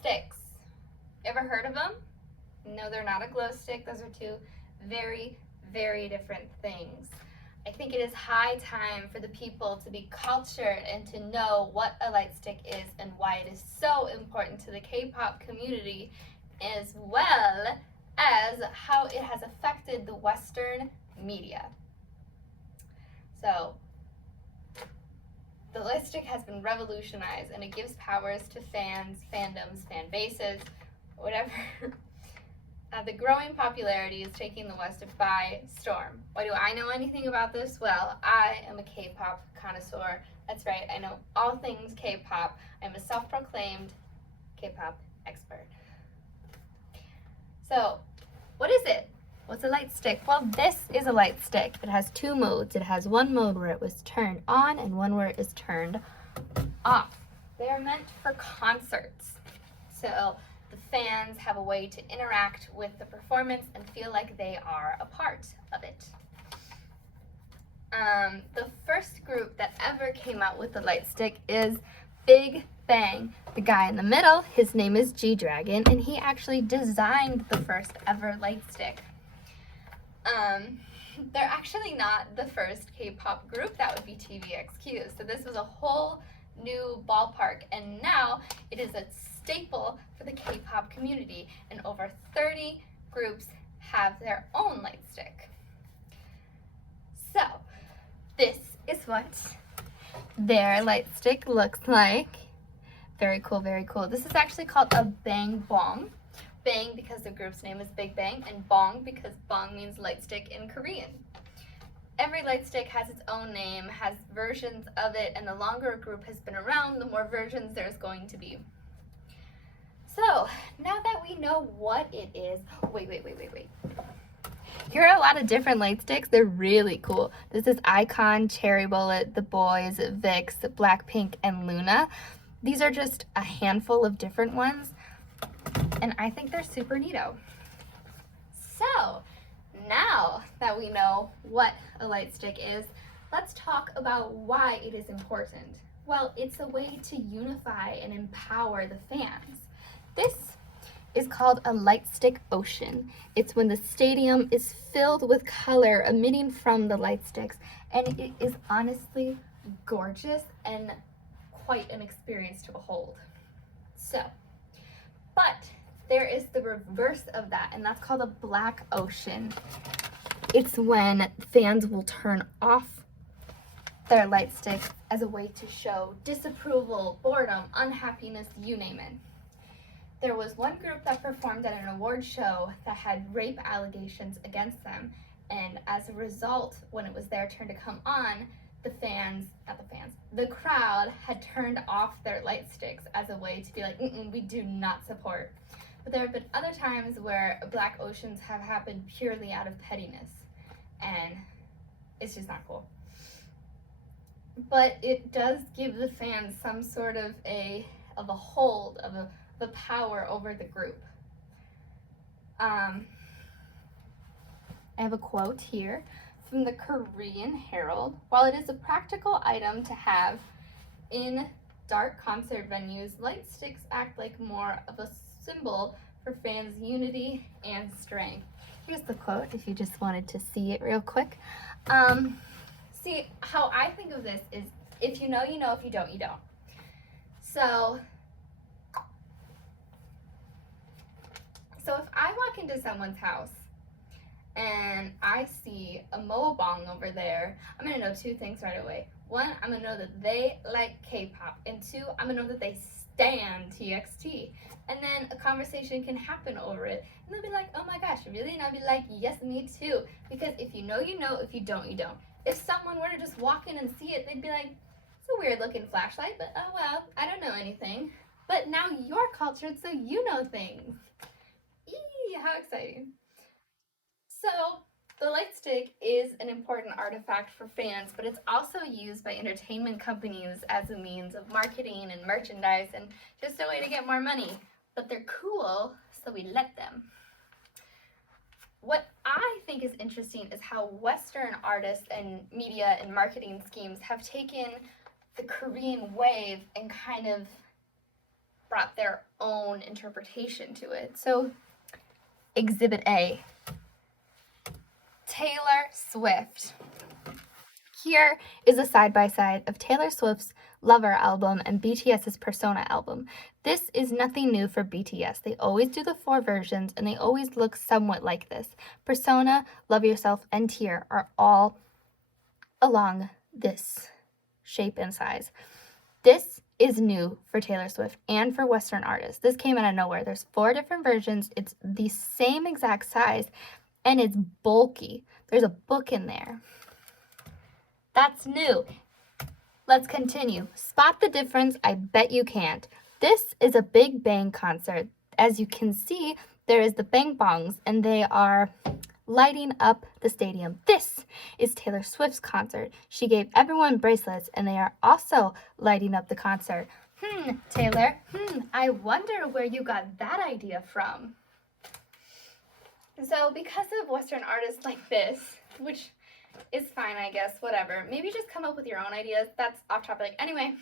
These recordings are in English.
Lightsticks. Ever heard of them? No, they're not a glow stick. Those are two very, very different things. I think it is high time for the people to be cultured and to know what a light stick is and why it is so important to the K-pop community, as well as how it has affected the Western media. So, the light stick has been revolutionized and it gives powers to fans, fandoms, fan bases, whatever. The growing popularity is taking the West by storm. Why do I know anything about this? Well, I am a K-pop connoisseur. That's right, I know all things K-pop. I'm a self-proclaimed K-pop expert. So, what is it? What's a light stick? Well, this is a light stick. It has two modes. It has one mode where it was turned on and one where it is turned off. They are meant for concerts. So the fans have a way to interact with the performance and feel like they are a part of it. The first group that ever came out with the light stick is Big Bang. The guy in the middle, his name is G-Dragon, and he actually designed the first ever light stick. They're actually not the first K-pop group. That would be TVXQ. So this was a whole new ballpark, and now it is a staple for the K-pop community, and over 30 groups have their own light stick. So this is what their light stick looks like. Very cool, very cool. This is actually called a Bang Bong. Bang because the group's name is Big Bang, and Bong because Bong means light stick in Korean. Every light stick has its own name, has versions of it, and the longer a group has been around, the more versions there's going to be. So, now that we know what it is, wait. Here are a lot of different light sticks. They're really cool. This is Icon, Cherry Bullet, The Boys, VIX, Blackpink, and Luna. These are just a handful of different ones, and I think they're super neato. So, now that we know what a light stick is, let's talk about why it is important. Well, it's a way to unify and empower the fans. This is called a light stick ocean. It's when the stadium is filled with color emitting from the light sticks, and it is honestly gorgeous and quite an experience to behold. So, but there is the reverse of that, and that's called a black ocean. It's when fans will turn off their light stick as a way to show disapproval, boredom, unhappiness, you name it. There was one group that performed at an award show that had rape allegations against them, and as a result, when it was their turn to come on, the crowd had turned off their light sticks as a way to be like, we do not support. But there have been other times where black oceans have happened purely out of pettiness, and it's just not cool. But it does give the fans some sort of a hold of the power over the group. I have a quote here from the Korean Herald. While it is a practical item to have in dark concert venues, light sticks act like more of a symbol for fans' unity and strength. Here's the quote if you just wanted to see it real quick. See, how I think of this is, if you know, you know. If you don't, you don't. So if I walk into someone's house and I see a Bong over there, I'm going to know two things right away. One, I'm going to know that they like K-pop, and two, I'm going to know that they stan TXT. And then a conversation can happen over it, and they'll be like, oh my gosh, really? And I'll be like, yes, me too. Because if you know, you know. If you don't, you don't. If someone were to just walk in and see it, they'd be like, it's a weird looking flashlight, but oh well, I don't know anything. But now you're cultured, so you know things. Eee, how exciting. So the light stick is an important artifact for fans, but it's also used by entertainment companies as a means of marketing and merchandise and just a way to get more money. But they're cool, so we let them. What I think is interesting is how Western artists and media and marketing schemes have taken the Korean wave and kind of brought their own interpretation to it. So, Exhibit A, Taylor Swift. Here is a side-by-side of Taylor Swift's Lover album and BTS's Persona album. This is nothing new for BTS. They always do the 4 versions, and they always look somewhat like this. Persona, Love Yourself, and Tear are all along this shape and size. This is new for Taylor Swift and for Western artists. This came out of nowhere. There's 4 different versions. It's the same exact size, and it's bulky. There's a book in there. That's new. Let's continue. Spot the difference? I bet you can't. This is a Big Bang concert. As you can see, there is the Bang Bongs, and they are lighting up the stadium. This is Taylor Swift's concert. She gave everyone bracelets, and they are also lighting up the concert. Taylor, I wonder where you got that idea from. So because of Western artists like this, which is fine, I guess, whatever. Maybe just come up with your own ideas. That's off topic. Anyway,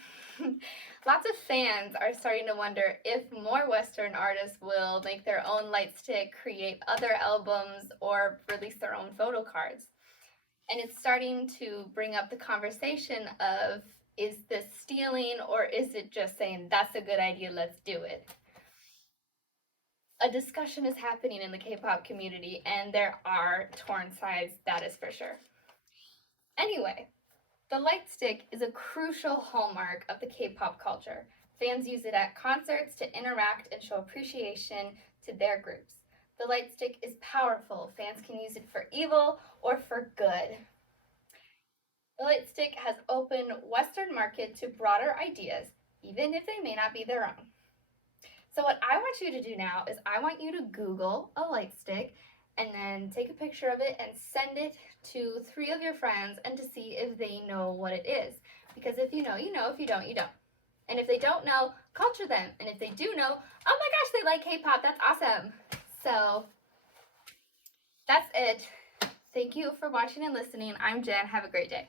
lots of fans are starting to wonder if more Western artists will make their own Lightstick, create other albums, or release their own photo cards. And it's starting to bring up the conversation of, is this stealing, or is it just saying, that's a good idea, let's do it? A discussion is happening in the K-pop community, and there are torn sides, that is for sure. Anyway, the Lightstick is a crucial hallmark of the K-pop culture. Fans use it at concerts to interact and show appreciation to their groups. The Lightstick is powerful. Fans can use it for evil or for good. The Lightstick has opened Western market to broader ideas, even if they may not be their own. So what I want you to do now is I want you to Google a Lightstick and then take a picture of it and send it to 3 of your friends and to see if they know what it is. Because if you know, you know. If you don't, you don't. And if they don't know, culture them. And if they do know, oh my gosh, they like K-pop. That's awesome. So that's it. Thank you for watching and listening. I'm Jen. Have a great day.